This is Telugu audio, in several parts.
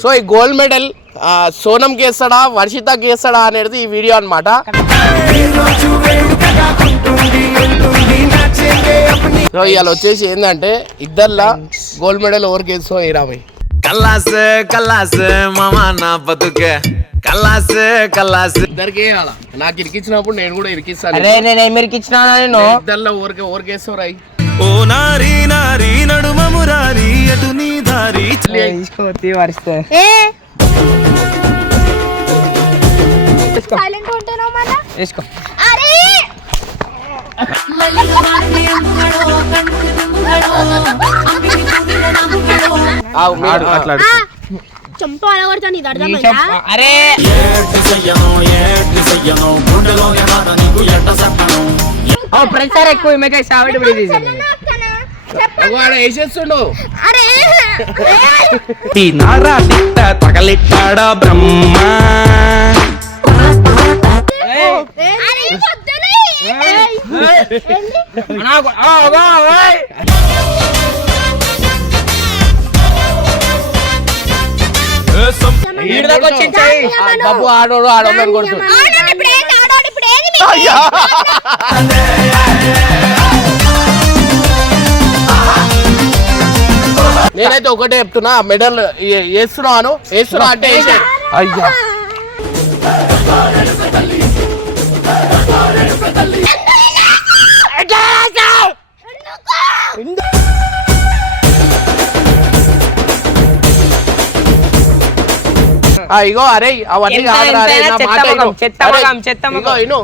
సో ఈ గోల్డ్ మెడల్ సోనం గేస్తాడా వర్షిత గేస్తాడా అనేది ఈ వీడియో అన్నమాట. సో ఇవాళ వచ్చేసి ఏంటంటే ఇద్దర్లా గోల్డ్ మెడల్ ఎవరికి వేస్తాం ఇరామై కల్లాస్ కల్లాస్ మామా నా బతుకే. కల్లాస్ కల్లాస్. ఇద్దరికి నాకు ఇరికించినప్పుడు నేను కూడా ఇరికిస్తాను. అరే నేను ఇచ్చినా నేను ఇద్దర్లో ఊరికే ఊరికి వేస్తావు రాయి. ఓ నారీ నారీ నడుమమురారి ఎటు నీ చంప అలగొడతాను ఇది అర్థమైందా అరే ఎక్కువ ఈమెకి సావిడి ఇప్పుడు ఇది అగో ఆడ వేసేస్తుండు. అరే నారా తిట్ట తగలిట్టాడా బ్రహ్మ? అరే వద్దులే. ఏంది? నాకు ఒకటే చెప్తున్నా మెడల్ వేస్తున్నాను వేస్తున్నా అంటే. అయ్యా ఇగో అరే అవన్నీ నా చెత్త. చెత్త ఇగో. ఇను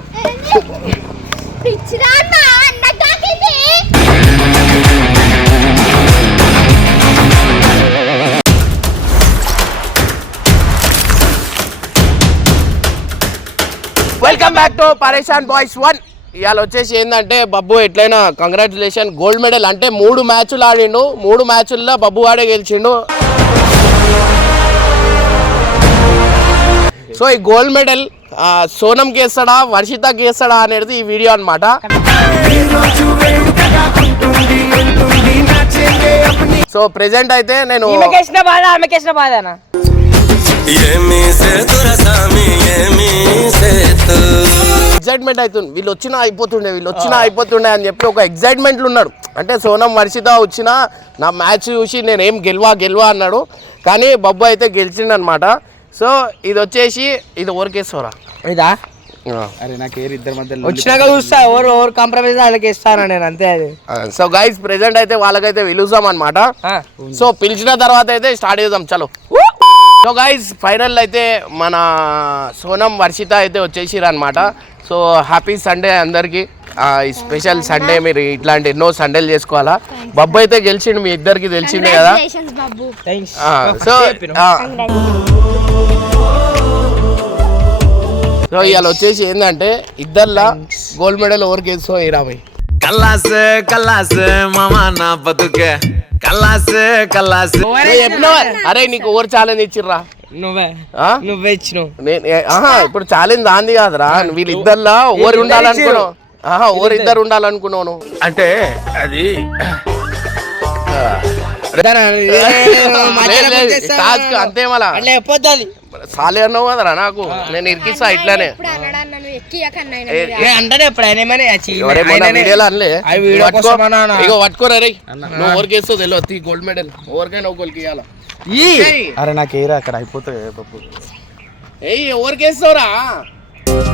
welcome back to Pareshan boys one ఇవాళ వచ్చేసి ఏంటంటే బబ్బు ఎట్లయినా కంగ్రాచులేషన్ గోల్డ్ మెడల్ అంటే మూడు మ్యాచ్లు ఆడిండు మూడు మ్యాచ్ల్లో బబ్బు వాడే గెలిచిండు. సో ఈ గోల్డ్ మెడల్ సోనం గేస్తాడా వర్షిత గేస్తాడా అనేది ఈ వీడియో అన్నమాట. సో ప్రెసెంట్ అయితే నేను బాధ బాధనా ఏమి సేతుర సామి ఏమి సేతు ఎగ్జైట్మెంట్ అవుతుంది వీళ్ళు వచ్చినా అయిపోతుండే వీళ్ళు వచ్చినా అయిపోతుండే అని చెప్పి ఒక ఎగ్జైట్మెంట్లు ఉన్నాడు అంటే సోనం వర్షిత వచ్చినా నా మ్యాచ్ చూసి నేను ఏం గెలవా గెలవా అన్నాడు. కానీ బబ్బు అయితే గెలిచిండు అనమాట సో ఇది వచ్చేసి ఇది ఓరికేశ్వరా. ఇదా? అరే నాకు ఏరు ఇద్దరి మధ్యలో వచ్చినాక చూస్తా ఎవరు ఎవరు కాంప్రమైజ్ వాళ్ళకి ఇస్తాను నేను అంతే అది. సో గైస్ ప్రెసెంట్ అయితే వాళ్ళకైతే పిలుస్తాం అనమాట. సో పిలిచిన తర్వాత అయితే స్టార్ట్ చేద్దాం చలో. సో గైస్ ఫైనల్ అయితే మన సోనం వర్షిత అయితే వచ్చేసిరు అనమాట సో హ్యాపీ సండే అందరికీ. ఆ, ఈ స్పెషల్ సండే మీరు ఇట్లాంటి ఎన్నో సండేలు చేసుకోవాలా? బబ్బు అయితే గెలిచిండు మీ ఇద్దరికి తెలిసిండే కదా? సో సో ఇవాళ వచ్చేసి ఏంటంటే ఇద్దర్లా గోల్డ్ మెడల్ ఎవరికి వేస్తాం ఇరామై కల్లాస్ కల్లాస్ మామా నా బతుకే. కల్లాస్ కల్లాస్? అరే నీకు ఓవర్ ఛాలెంజ్ ఇచ్చిర్రా? నువ్వే. ఆ? నువ్వే ఇచ్చినావు. నేను ఆహా ఇప్పుడు ఛాలెంజ్ దాంది కాదురా. వీళ్ళిద్దర్లా ఓవర్ ఉండాలనుకున్నావు? ఆహా ఓవర్ ఇద్దరు ఉండాలనుకున్నావు నువ్వు. అంటే అది అంతే మళ్ళా. సాలే అన్నావు కదరా నాకు? నేను ఇరికిస్తా ఇట్లానే. నువ్వు తెలియదు గోల్డ్ మెడల్ ఓరికైనా ఒకరికి ఇవ్వాలా. అరే నాకు ఏరు అక్కడ అయిపోతుంది పప్పు ఏయ్ ఓరికేస్తావురా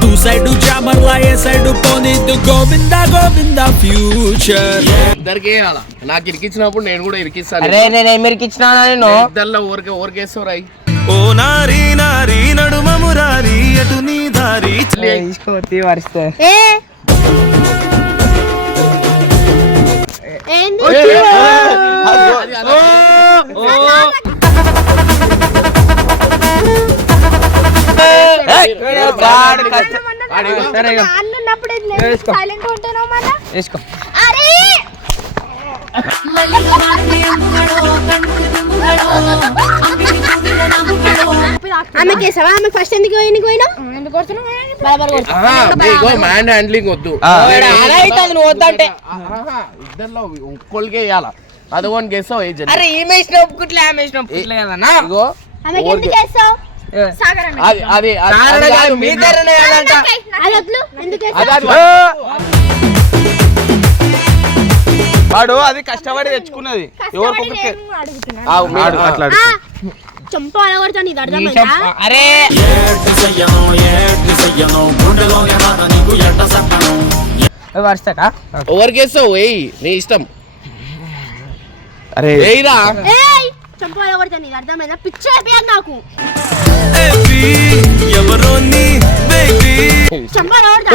టూ సైడ్ జామర్లా ఏ సైడ్ పోనిద్దు గోవింద గోవింద ఫ్యూచర్ ఇద్దరికి వేయాలా? నాకు ఇరికించినప్పుడు నేను కూడా ఇరికిస్తాను అరే నేను ఏమరికి ఇచ్చినా నేను? ఇద్దర్లో ఊరికే ఓరికేస్తావు రాయి ఓ నారీ నారీ నడుమమురారి ఎటు నీ దారి తీసుకో వరిస్తే ఏ ఏంది అది అలా- ఏయ్, వాడు కష్ట- ఆడిగో. సరే ఇగో. అన్న ఉన్నప్పుడు వేసుకో. సైలెంట్ ఉంటున్నావు మళ్ళా తీసుకో అరే ఆమె కేసావా ఆమె ఫస్ట్ ఎందుకు ఎందుకు పోయినా ఎందుకు కొడుతున్నావు బరాబర్ ఇగో మ్యాన్ హ్యాండ్లింగ్ వద్దు. అలా అవుతుంది నువ్వు వద్దంటే. ఇద్దర్లో ఒక్కొక్కరికే వేయాలా అది వన్ గెస్తావు ఏ జల్ది. అరే ఈమె ఇచ్చిన ఒప్పుకుట్లే ఆమె ఇచ్చిన ఒప్పుకుట్లే కదన్నా ఇగో ఆమెకి ఎందుకు వేస్తావు అది అది అది- కాదు కాదు, మీ ఇద్దరినే వేయాలంట అది ఎందుకు అది వాడు అది కష్టపడి తెచ్చుకున్నది. ఆడు అట్లా. చంప అలగొడతాను ఇది నీ అర్థమైందా చెంప- అరే! ఎవరికి వేస్తావు నీ ఇష్టం. అరే. వేయిరా ఏయ్ చంప అలగొడతాను ఇది అర్థమైందా? పిచ్చి అయిపోయాను నాకు. చంప అలగొడతా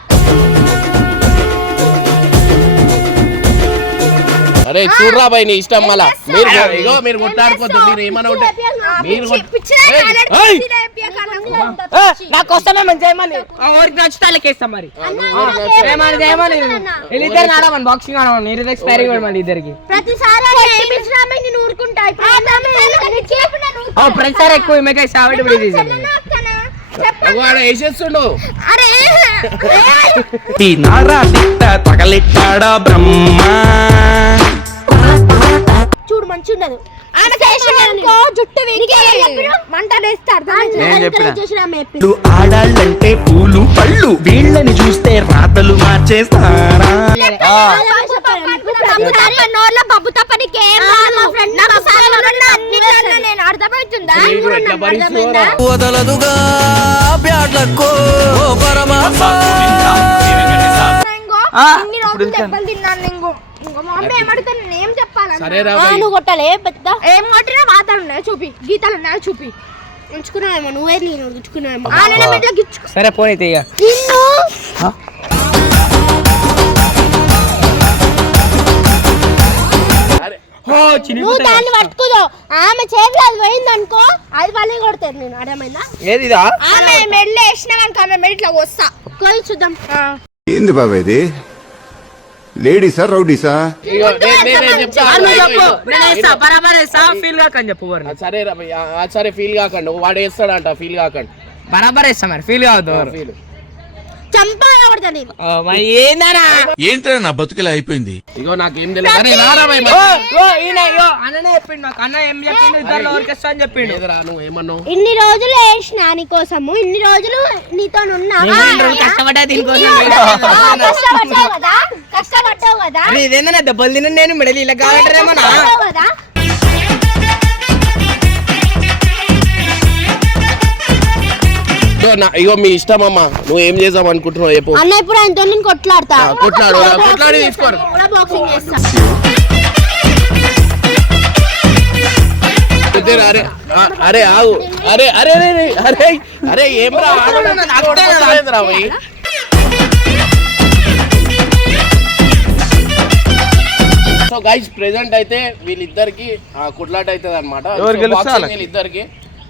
అరే చూడరా బాయ్ నీ ఇష్టం మళ్ళా మీరు ఇగో మీరు కొట్లాడుకోవద్దు మీరు ఏమన్నా ఉంటే మీరు! నాకు వస్తానే మంచి చేయమని? ఎవరికి నచ్చితే వాళ్ళకి వేస్తాం మరి. ఏమని చేయమని వీళ్ళిద్దరు ఆడమని బాక్సింగ్ ఆడమని మీరు స్పైరింగ్ పడమని ఇద్దరికి. ప్రతిసారి ప్రతిసారి ఎక్కువ ఈమెకి సావిడి తిట్ట తగలెట్టాడా బ్రహ్మ? ఉండదు జుట్టు. ఆడాళ్ళంటే పూలు పళ్ళు వీళ్ళని చూస్తే రాతలు మార్చేస్తారా? వదలదుగా పరమాత్మ. తిన్నాను ఏం చెప్పాలి. నువ్వు కొట్టాలి. పెద్ద? ఏం కొట్టినా వాతాలు ఉన్నాయో చూపి. గీతలు ఉన్నాయో చూపి. ఉంచుకున్నావేమో నువ్వే నేను ఉంచుకున్నావేమో సరే పోనీ ఇక నువ్వు చినిగిపోతాయి దాన్ని పట్టుకుదో ఆమె చేతిలో అది పోయిందనుకో అది మళ్ళీ కొడతాను నేను అర్థమైందా? ఏది ఇదా? ఆమె మెడలో వేసినా కనుక ఆమె మెడ ఇట్లా వస్తా. కోయి చూద్దాం. ఏంది బాబా ఇది? లేడీసా రౌడీసా సరే సరే ఫీల్ కాకండి. వాడు వేస్తాడంట ఫీల్ కాకండి. బరాబర్ వేస్తా మరి. ఫీల్ కావద్దు. ఫీల్. చంపా కనబడతాను నేను ఓ, మరి ఏందనా ఏంట్రా నా బతుకులా అయిపోయింది? ఇగో నాకేం అన్ననే చెప్పిండు నాకు. అన్న ఏం చెప్పిండు? ఇద్దరు అని చెప్పిండు. లేదురా నువ్వు ఏమన్నావు? ఇన్ని రోజులు వేసిన నీ కోసము ఇన్ని రోజులు నీతో ఉన్నా కష్టపడ్డా దీనికోసం. కష్టపడ్డావు కదా? ఇదేందన్నా దెబ్బలు తిన్న నేను? మెడలు ఇలా కావాలంటారేమన్నా? కష్టపడ్డావు కదా? ఇగో నా- ఇగో మీ ఇష్టం అమ్మా నువ్వు ఏం చేద్దాం అనుకుంటున్నావు చెప్పు అన్న ఇప్పుడు ఆయనతో నేను కొట్లాడతా కొట్లాడు, కొట్లాడి తీసుకోరు. కూడా బాక్సింగ్ చేస్తా ఇద్దరు అరే అరే ఆగు అరే అరే అరే అరే, అరే ఏం రా సో గైస్ ప్రెసెంట్ అయితే వీళ్ళిద్దరికి ఆ, కొట్లాట అవుతుంది అనమాట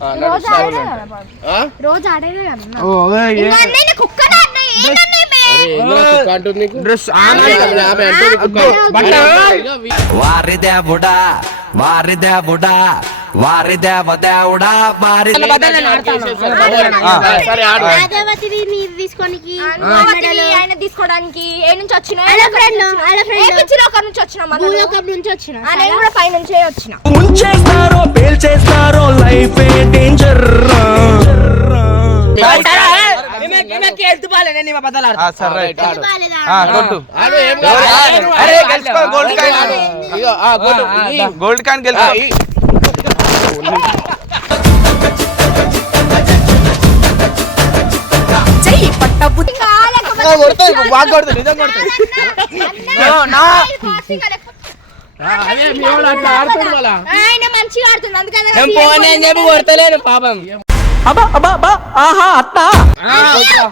ఎవరు గెలుస్తే వాళ్ళకి. వీళ్ళిద్దరికి ఆ, నడుస్తారు. ఆ? రోజు ఆడేదే కదా ఓ, అదే ఏ- ఇంకా అన్నయ్య కుక్కనా అన్నయ్య ఏంటన్నయ్య మే? అరే ఏందో కుక్క వారి దేవుడా వారి దేవుడా వారి దేవ దేవుడా వారి తీసుకోనికి ఆయన తీసుకోవడానికి ఏ నుంచి వచ్చిన పిచ్చిలోకం నుంచి వచ్చిన భూలోకం నుంచి వచ్చిన ఆ, నేను కూడా పై నుంచే వచ్చిన. ముంచేస్తారో పేల్చేస్తారో లైఫ్ డేంజర్ ఈమెకి- ఈమెకి హెల్త్ బాగాలే నేను ఈమె బదులు ఆడతా. ఆ, సరే రైట్ ఆడు. ఆ, కొట్టు ఆడు ఏం కాదు. అరే, అరే, గెలుచుకో, గోల్డ్ కాయిన్ ఆడు. ఇగో, ఆ, కొట్టు. ఆ, ఈ. గోల్డ్ కాయిన్ ఆ, గెలుచు ఈ. బాగా కొడుతుంది నిజం కొడుతుంది ఆ, అదే మీ వాడు అట్లా ఆడుతాడు మళ్ళా. ఆయన మంచిగా ఆడుతుంది అందుకని ఏం పోనీ అని చెప్పి కొడతలేను పాపం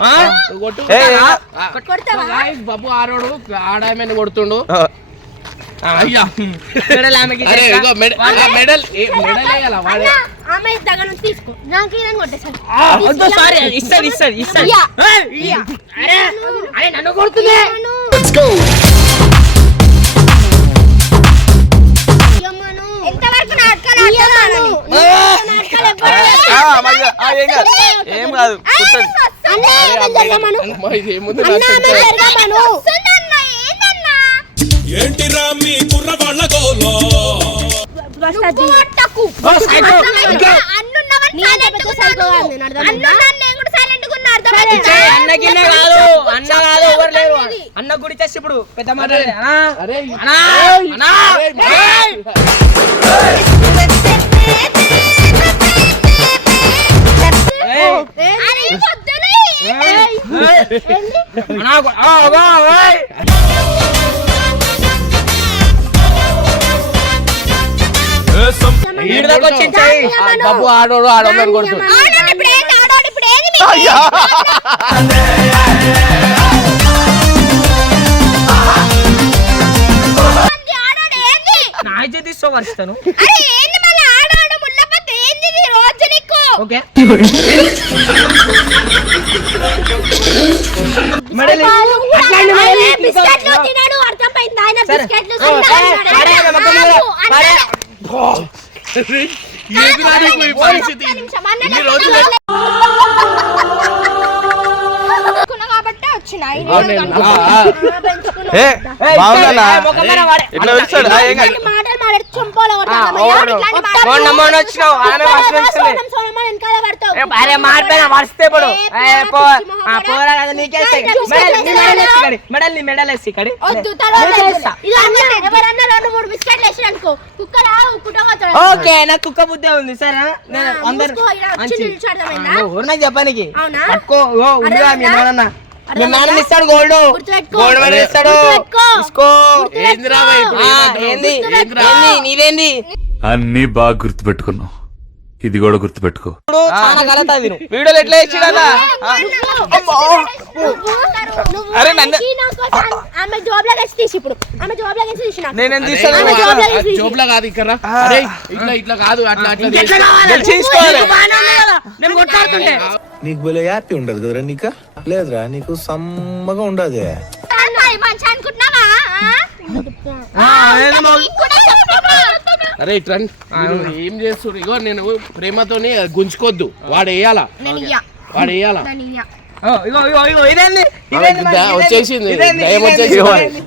ఆ, నువ్వు కొట్టు. ఏ, ఏ, ఆ, సో guys, బాబు ఆరోడు ఆడామని కొడుతుండు. అయ్యా. మెడలు ఆమెకి అరే. ఇగో మెడల్ మెడల్ వేయాలా వాడే? ఆమె దగ్గర నుంచి తీసుకో. నాకు ఈయన కొట్టేసాను. ఆ, వద్దు సారీ ఇస్తాడు ఇస్తాడు ఇస్తాడు ఇయ్య. ఏయ్, ఇయ్య. అరే అరే నన్ను కొడుతుంది. యమ్మను ఎంతవరకు silent గా ఉన్నా, అర్థమైందా? చే, అన్నకి ఇన్న కాదు అన్న గుడి తెచ్చి ఇప్పుడు పెద్ద మాట అరే బాబు ఆడోడు ఆడోళ్ళని కొడుతుంది ఇప్పుడు ఏంది మీకు? ఏంది? ఆడాడు ఏంది? నా ఇజ్జత్ తీసుకో వరుస్తాను అరే ఏంది మళ్ళీ ఆడాడు ముళ్ళపత్తి ఏంది ఇది రోజు నీకు ఓకే. ఇట్లా పిలుస్తాడు ఆ, ఏం కాదు. వచ్చినావు ఆమె వెనకాల పడతావు. అరే మారిపోయినా పోరా, కదా నీకే మెడల్ నీ మెడల్. వేసి. వద్దు ఎవరన్నా రెండు మూడు బిస్కెట్లు వేసి అనుకో కుట్టబోతాడు ఓకే నాకు కుక్క బుద్ధి ఉంది సరే నేను అందరు చెప్పానికి అవునా? పట్టుకో ఓ ఉందిగా మీ అర్థమైందా? నాన్న మీ అర్థమైందా? నాన్న ఇస్తాడు గోల్డ్ గుర్తుపెట్టుకో. గోల్డ్ మెడల్ ఇస్తాడు గుర్తుపెట్టుకో. తీసుకో ఏందిరా భయ్ ఇప్పుడు ఆ, ఏమంటున్నావు? ఏంది ఏందిరా? ఏంది నీదేంది అన్నీ బాగా గుర్తుపెట్టుకున్నావు ఇది కూడా గుర్తుపెట్టుకో. వీడియోలు ఎట్లా ఇచ్చిడన్నా నువ్వు అరే నన్ను- ఆయనకి నాకు ఆమె- ఆమె జాబ్లో కలిసి తీసి ఇప్పుడు. ఆమె జాబ్లో కలిసి తీసి నాకు. నేనేం అరే, తీసాను ఆమె జాబ్లో కలిసి తీసి. జోబులా కాదు ఇక్కడ అరే ఇట్లా ఇట్లా కాదు అట్లా అట్లా ఎట్లా చేసి- కావాలి? గెలిచి తీసుకోవాలి. నీకు బాగానే ఉంది కదా? నేను కొట్లాడుతుంటే. నీకు భలే హ్యాపీ ఉండదు కదరా నీకు? లేదురా నీకు సమ్మగా ఉండదు. మంచి అనుకుంటున్నావా? అరే మీరు ఏం చేస్తున్నారు ఇగో నేను ప్రేమతోని గుంజుకోద్దు. వాడు వేయాలా. వాడు వేయాలా? వచ్చేసింది. ఇదేంది? వచ్చేసింది.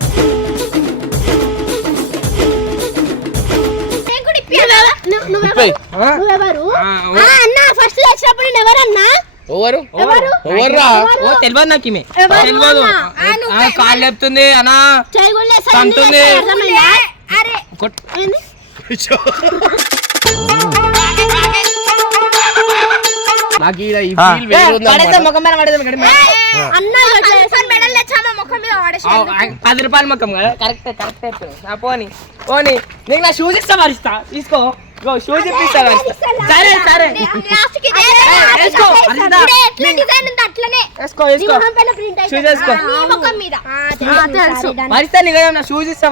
నువ్వెవరు? అన్న ఫస్ట్ వచ్చినప్పుడు నేను ఎవరన్నా? ఎవరు? ఎవరు? ఎవర్రా? ఓ తెలియదు నాకు ఈమె. తెలియదు కాళ్ళు లేపుతుంది అనా తంతుంది. నాకు ఈడ ఈ. ఫీల్ వేరే ఉంది పది రూపాయలు మెడల్ తెచ్చామా ముఖం మీద వాడేసి ఆ, ఆ, పది రూపాయల ముఖం కదా. కరెక్ట్ కరెక్ట్ పోని. పోని. నీకు నా షూస్ ఇస్తా మరిస్తా తీసుకో. సరే సరే వేసుకో, వేసుకో వేసుకో షూస్ వేసుకో. సరే, నీకు నా షూస్ ఇస్తా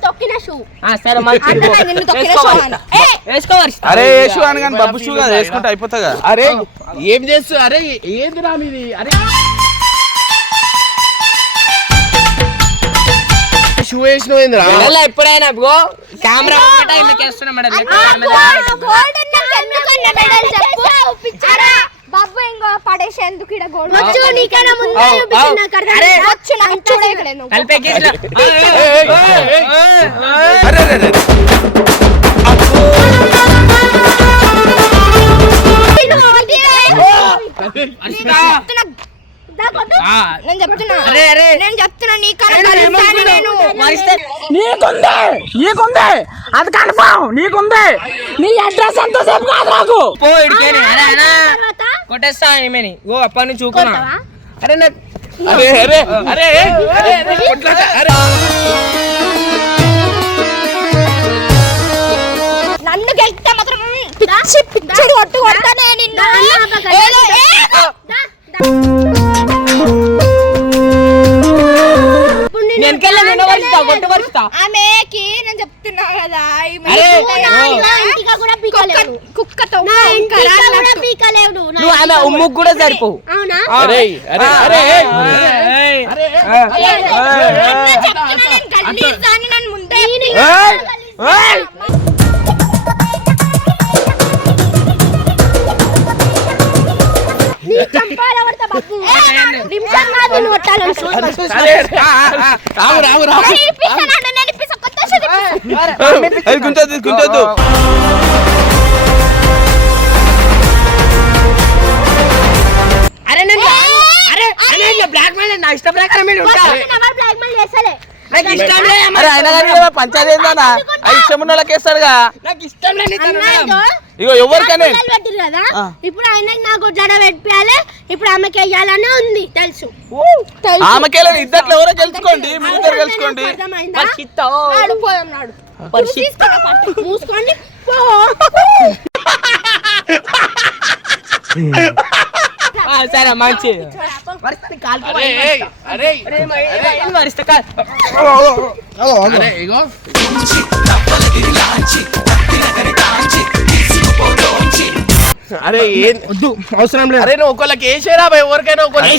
తొక్కిన షూ ఆ, సరే అరే యేసు కానీ బబ్బు షూ కదా వేసుకుంటే అయిపోతుందా అరే ఏం చేస్తు అరే ఏందిరా మీది అరే షూ వేసినావు ఏందిరా ఎప్పుడైనా ఇగో కెమెరా ఒకటే వేస్తున్నా మేడం. బాబు ఇంకో పడేసేందుకు ఇక్కడ గోల్డ్? వచ్చు నీకైనా ముందే చూపించిన. నాకు? వచ్చు నాకు చూడలేదు అరే అరే, అరే. చెప్తున్నా. అరే అరే. నేను చెప్తున్నా నీ కన్నా నేను. మరిస్తే నీకుంది నీకుంది. అది కన్ఫర్మ్ నీకుంది. నీ అడ్రస్ ఎంత సేపు కాదు నాకు? కొట్టేస్తా ఈమెని ఓ అప్పటి నుంచి చూకున్నా? అరే నాకు అరే అరే అరే అరే అరే కొట్లాట అరే నన్ను గెలిస్తే మాత్రం పిచ్చి పిచ్చడి కొట్టు కొడతానే నిన్ను. ఆమెకి నేను చెప్తున్నా కదా కుక్కతో నువ్వు ఆమె ఉమ్ముకు కూడా సరిపోవు అవునా? అది గుంచొద్దు గుంచొద్దు అరే నేను అరే అరే బ్లాక్ మెయిల్ నా ఇష్ట ప్రకారం నేను ఉంటా? ఎవరు బ్లాక్ మెయిల్ నాకు ఇష్టం లేదు అరే అయినా కానీ పంచాయతీ ఏందన్నా? ఇష్టం ఉన్న వాళ్ళకి వేస్తాడుగా నాకు ఇష్టం లేదు ఇగో ఎవరికనే పిల్లలు పెట్టిరు కదా? ఇప్పుడు ఆయనకి నాకు జడ పెట్టియాలి ఇప్పుడు ఆమెకి వెయ్యాలని ఉంది తెలుసు. ఎవరో మీ ఇద్దరు నాడు నువ్వు తీసుకోరా పట్టు. మూసుకోండి. పో. ఆ, సరే మంచిది వరిస్తాను కాలు అరే ఏయ్, అరే. అరే మా- ఏం వరిస్తా? అరే ఏం వద్దు అవసరం లేదు. అరే నువ్వు ఒకళ్ళకి వేసేరా భయ్, ఎవరికైనా ఒకళ్ళకి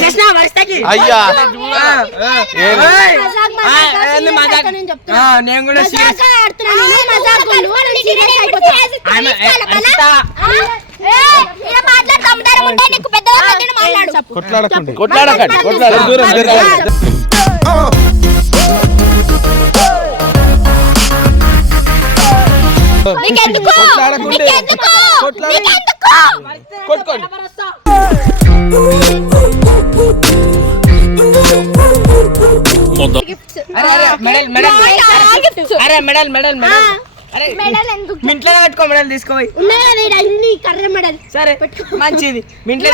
అయ్యా. నేను కూడా. కొట్లాడకండి. కొట్లాడకండి కొట్లాడకండి. నీకెందుకు? నీకెందుకు? కొట్లాడి. కొట్టుకోండి. మెడల్. అరే మెడల్ మెడల్ మెడల్? మీ ఇంట్లో పెట్టుకో తీసుకోపోయి కర్ర మెడల్. సరే మంచిది. మీ ఇంట్లో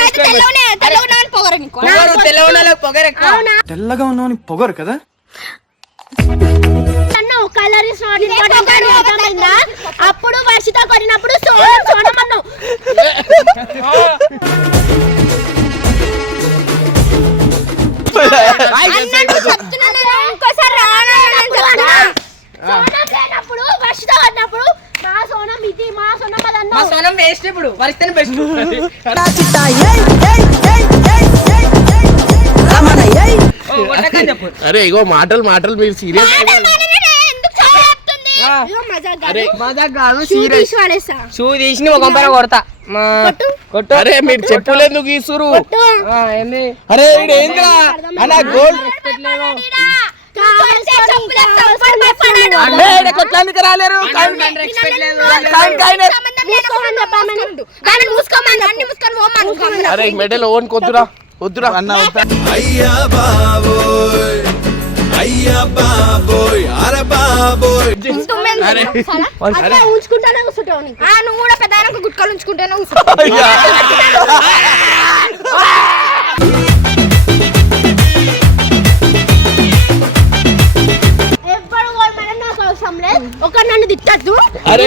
తెల్లగా ఉన్నావు? పొగరు కదా? కలర్ ఇస్ నాట్ ఇంపార్టెంట్ అని అర్థమైందా? అప్పుడు వర్షిత సోనం సోనం అన్నావు కొట్టినప్పుడు మా సోనం ఇది మా సోనం అది మా సోనం వేస్ట్ ఇప్పుడు వరిస్తేనే బెస్ట్ అరే ఇగో మాటలు మాటలు మీరు సీరియస్ షూ తీసి ఒక కొంపర కొడతా. కొట్టు. అరే మీరు చెప్పులేందుకు గీసురు అరే ఏంద్రా? అన్న గోల్డ్ పడాడు. అన్నే ఈడ కొట్లానికి రాలేరు. అరే మెడల్ ఓన్ కొద్దురా వద్దురా అన్న? అయ్యా బాబోయ్ అయ్యా బాబోయ్ అరే బాబోయ్ ఉంచుకుంటానే కూర్చుంటావు నువ్వు కూడా పెద్ద గుట్కలు ఉంచుకుంటేనే కూర్చుంటావు. ఒకరు నన్ను తిట్టద్దు అరే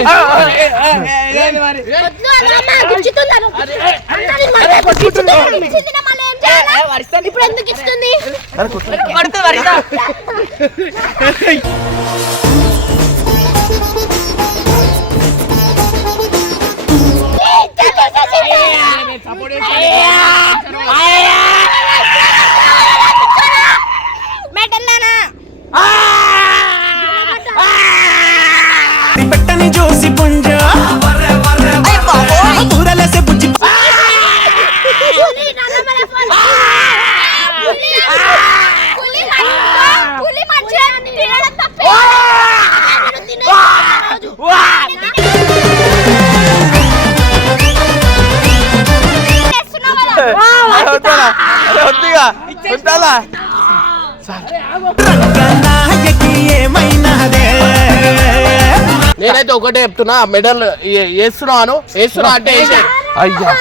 ఇప్పుడు ఎందుకు ఇస్తుంది కొడుతు నేనైతే ఒకటే చెప్తున్నా మెడల్ వేస్తున్నాను వేస్తున్నా అంటే అయ్యా.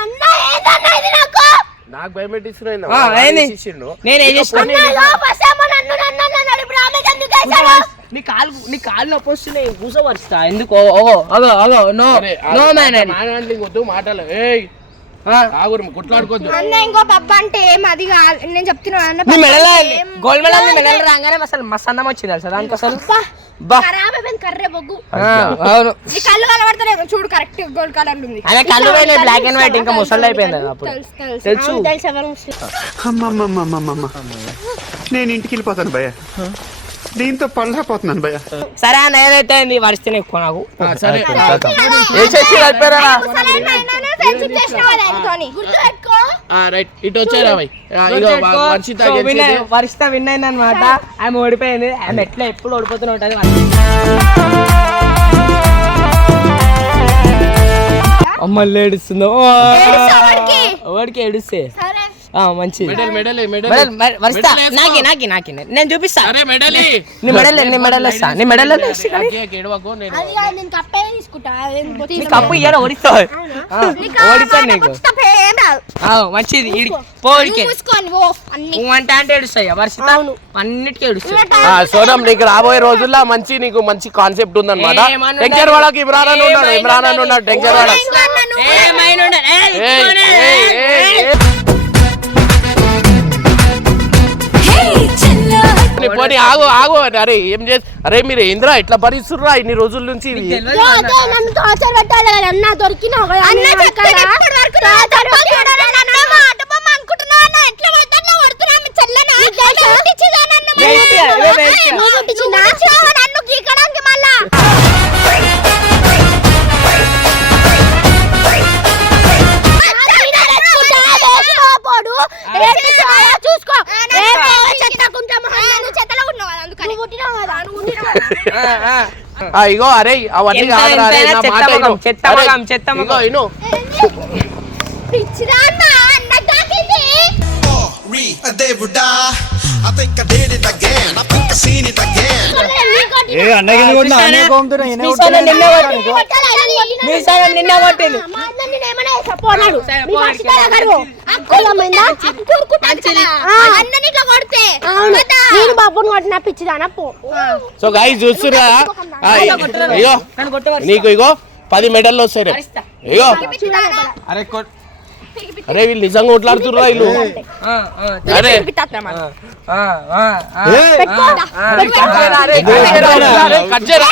అన్న ఏందన్న ఇది నాకు? భయం పెట్టిస్తున్నాయి? నీ కాలు నీ కాళ్ళు నొప్పి వస్తున్నాయి కూసోవరుస్తా ఎందుకు? అగో అగో నో మ్యాన్ ఆగురు కొట్లాడుకోవద్దు. అన్న ఇంకో పబ్బ అంటే ఏం? అది కాదు. నేను చెప్తున్నాను అన్న నీ పబ్బ మెడలో అంటే ఏం గోల్డ్ మెడల్ నీ కాదు. మెడల్ రాగానే అసలు మస్తు అందం వచ్చింది అసలు దానికి అసలు? బా. ఖరాబ్ అయిపోయింది కర్రే బొగ్గు. ఆ, అవును. నీ కళ్ళు కలబడతలేవు చూడు కరెక్ట్ గోల్డ్ కలర్ ఉంది. ఆయన కళ్ళు పోయినాయి బ్లాక్ అండ్ వైట్ ఇంకా ముసళ్ళు అయిపోయింది అప్పుడు. తెలుసు తెలుసు. నేను ఇంటికి వెళ్ళిపోతాను భయ్య. దీంతో పళ్ళపోతున్నాను భయ్య. సరే అన్న ఏదైతే అయింది వరిస్తేనే ఎక్కువ నాకు. సరే. ఆయనతోని. గుర్తుపెట్టుకో. రైట్. ఇటు వచ్చారా భయ్. వరిష్ట విన్ అయింది అనమాట ఆమె ఓడిపోయింది. ఆమె ఎట్లా ఎప్పుడు ఓడిపోతూనే ఉంటుంది అమ్మ ఏడుస్తుందో. వాడికి ఏడుస్తే. సరే ఆ, మంచిది. Medal medal medal. మెడల్ మె- వరిస్తా మెడల్ వేసుకో. నాకి నాకి నాకి. నేను చూపిస్తా. అరే మెడల్. నీ మెడల్ నీ మెడల్ వేస్తా. నీ మెడల్ వేస్తా కానీ. ఏడవకు నేను అది కాదు, నేను కప్పే నీకు మంచిది అంటే అంటే ఏడుస్తాయి వర్షిత అన్నిటికీ ఏడుస్తాయి. సోనం నీకు రాబోయే రోజుల్లో మంచి నీకు మంచి కాన్సెప్ట్ ఉందన్నమాట. టెంచర్ వాళ్ళకి ఇమ్రాన్ అని ఉన్నాడు ఇమ్రాన్ అని ఉన్నాడు టెంచర్ వాళ్ళ పోనీ ఆగు ఆగు అరే ఏం చేసి అరే మీరు ఏంద్రా ఇట్లా భరిస్తుర్రా ఇన్ని రోజుల నుంచి చూసుకో చెత్తకుంటా ఇగో అరే అవన్నీ కాదురా, అరే, నా మాట ఇను. చెత్త అరే, మొఖం, చెత్త ఇగో మొఖం. ఇను పిచ్చిదాన్న అన్నకు తాకింది దేవుడా I think I did it again. I think I seen it again. ఏ అన్నకి ఎందుకు కొట్టినా? అన్నకి కోముతున్నా, ఈయన కొట్టినా, నిన్నే కొట్టింది. మీ సరే నిన్నే కొట్టింది. సరే, పో ఆడికి. నేను బాబుని కొట్టిన పిచ్చిదాన పో. సో నన్ను కొట్టు వర్షిత. నీకు ఇగో పది మెడల్లు వస్తాయి రే వరిస్తా. ఇగో. అరే కొట్. అరే వీళ్ళు నిజంగా కొట్లాడుతుర్రా వీళ్ళు? ఆ, ఆ, అరే. కట్ చేయరా?